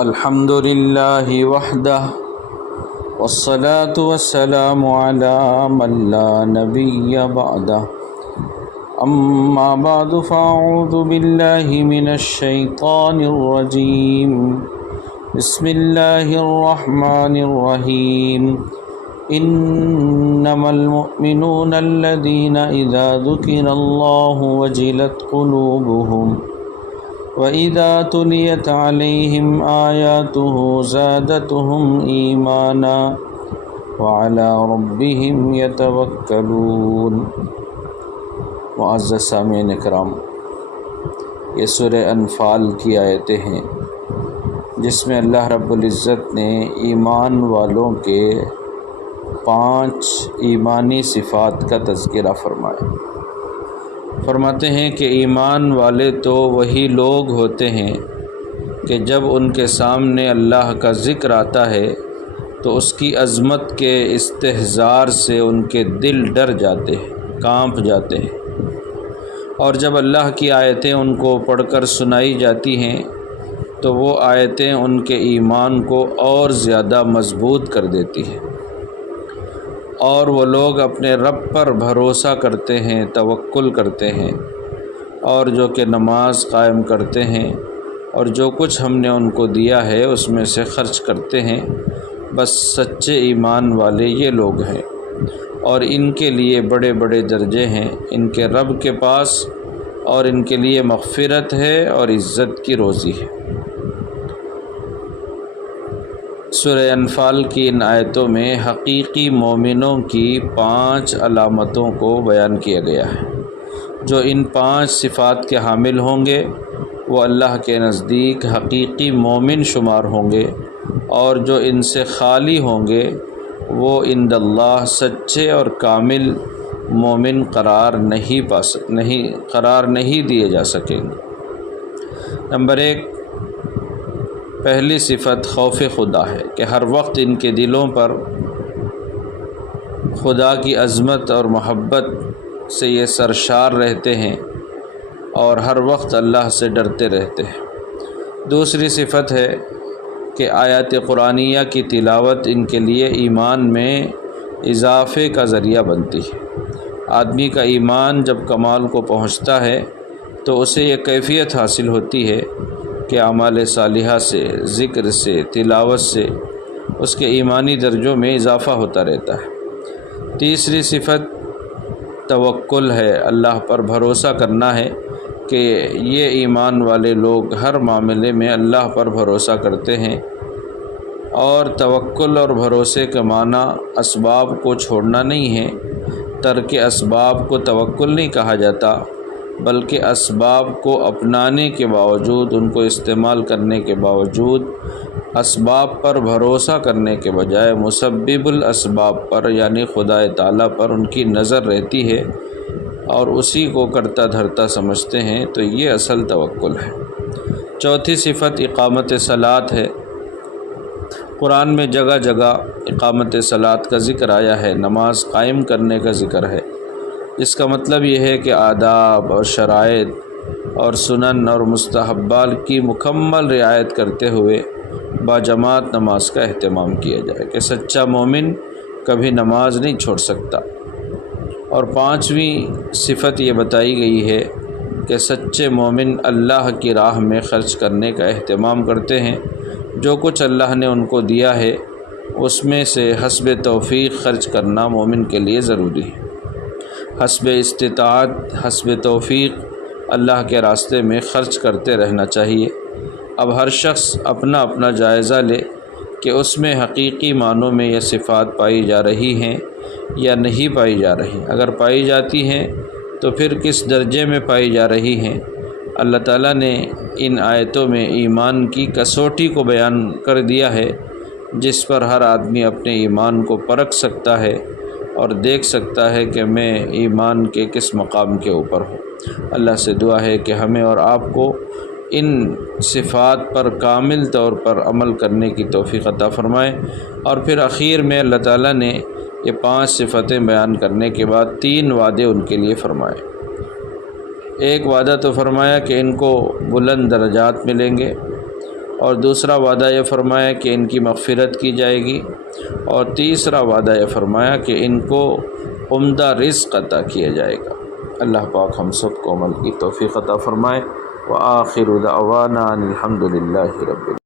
الحمد لله وحده والصلاة والسلام على من لا نبي بعده أما بعد فأعوذ بالله من الشيطان الرجيم بسم الله الرحمن الرحيم إنما المؤمنون الذين إذا ذكر الله وجلت قلوبهم وَإِذَا تُلِيَتْ عَلَيْهِمْ آيَاتُهُ زَادَتْهُمْ إِيمَانًا وَعَلَى رَبِّهِمْ يَتَوَكَّلُونَ۔ معزز سامعین کرام، یہ سورہ انفال کی آیتیں ہیں جس میں اللہ رب العزت نے ایمان والوں کے 5 ایمانی صفات کا تذکرہ فرمایا۔ فرماتے ہیں کہ ایمان والے تو وہی لوگ ہوتے ہیں کہ جب ان کے سامنے اللہ کا ذکر آتا ہے تو اس کی عظمت کے استحضار سے ان کے دل ڈر جاتے ہیں، کانپ جاتے ہیں، اور جب اللہ کی آیتیں ان کو پڑھ کر سنائی جاتی ہیں تو وہ آیتیں ان کے ایمان کو اور زیادہ مضبوط کر دیتی ہیں، اور وہ لوگ اپنے رب پر بھروسہ کرتے ہیں، توکل کرتے ہیں، اور جو کہ نماز قائم کرتے ہیں اور جو کچھ ہم نے ان کو دیا ہے اس میں سے خرچ کرتے ہیں۔ بس سچے ایمان والے یہ لوگ ہیں، اور ان کے لیے بڑے بڑے درجے ہیں ان کے رب کے پاس، اور ان کے لیے مغفرت ہے اور عزت کی روزی ہے۔ سورہ انفال کی ان آیتوں میں حقیقی مومنوں کی 5 علامتوں کو بیان کیا گیا ہے۔ جو ان 5 صفات کے حامل ہوں گے وہ اللہ کے نزدیک حقیقی مومن شمار ہوں گے، اور جو ان سے خالی ہوں گے وہ عند اللہ سچے اور کامل مومن قرار نہیں دیے جا سکیں گے۔ نمبر 1، پہلی صفت خوف خدا ہے کہ ہر وقت ان کے دلوں پر خدا کی عظمت اور محبت سے یہ سرشار رہتے ہیں اور ہر وقت اللہ سے ڈرتے رہتے ہیں۔ دوسری صفت ہے کہ آیات قرآنیہ کی تلاوت ان کے لیے ایمان میں اضافے کا ذریعہ بنتی ہے۔ آدمی کا ایمان جب کمال کو پہنچتا ہے تو اسے یہ کیفیت حاصل ہوتی ہے کہ اعمال صالحہ سے، ذکر سے، تلاوت سے اس کے ایمانی درجوں میں اضافہ ہوتا رہتا ہے۔ تیسری صفت توکل ہے، اللہ پر بھروسہ کرنا ہے کہ یہ ایمان والے لوگ ہر معاملے میں اللہ پر بھروسہ کرتے ہیں، اور توکل اور بھروسے کا معنی اسباب کو چھوڑنا نہیں ہے۔ ترک اسباب کو توکل نہیں کہا جاتا، بلکہ اسباب کو اپنانے کے باوجود، ان کو استعمال کرنے کے باوجود اسباب پر بھروسہ کرنے کے بجائے مسبب الاسباب پر یعنی خدا تعالیٰ پر ان کی نظر رہتی ہے اور اسی کو کرتا دھرتا سمجھتے ہیں، تو یہ اصل توکل ہے۔ چوتھی صفت اقامت صلاۃ ہے۔ قرآن میں جگہ جگہ اقامت صلاۃ کا ذکر آیا ہے، نماز قائم کرنے کا ذکر ہے۔ اس کا مطلب یہ ہے کہ آداب اور شرائط اور سنن اور مستحبات کی مکمل رعایت کرتے ہوئے باجماعت نماز کا اہتمام کیا جائے، کہ سچا مومن کبھی نماز نہیں چھوڑ سکتا۔ اور 5ویں صفت یہ بتائی گئی ہے کہ سچے مومن اللہ کی راہ میں خرچ کرنے کا اہتمام کرتے ہیں۔ جو کچھ اللہ نے ان کو دیا ہے اس میں سے حسب توفیق خرچ کرنا مومن کے لیے ضروری ہے۔ حسب استطاعت، حسب توفیق اللہ کے راستے میں خرچ کرتے رہنا چاہیے۔ اب ہر شخص اپنا اپنا جائزہ لے کہ اس میں حقیقی معنوں میں یہ صفات پائی جا رہی ہیں یا نہیں پائی جا رہی۔ اگر پائی جاتی ہیں تو پھر کس درجے میں پائی جا رہی ہیں۔ اللہ تعالیٰ نے ان آیتوں میں ایمان کی کسوٹی کو بیان کر دیا ہے، جس پر ہر آدمی اپنے ایمان کو پرکھ سکتا ہے اور دیکھ سکتا ہے کہ میں ایمان کے کس مقام کے اوپر ہوں۔ اللہ سے دعا ہے کہ ہمیں اور آپ کو ان صفات پر کامل طور پر عمل کرنے کی توفیق عطا فرمائے۔ اور پھر اخیر میں اللہ تعالیٰ نے یہ 5 صفتیں بیان کرنے کے بعد 3 وعدے ان کے لیے فرمائے۔ ایک وعدہ تو فرمایا کہ ان کو بلند درجات ملیں گے، اور دوسرا وعدہ یہ فرمایا کہ ان کی مغفرت کی جائے گی، اور تیسرا وعدہ یہ فرمایا کہ ان کو عمدہ رزق عطا کیا جائے گا۔ اللہ پاک ہم سب کو عمل کی توفیق عطا فرمائے۔ وآخر دعوانا الحمد للہ رب العالمین۔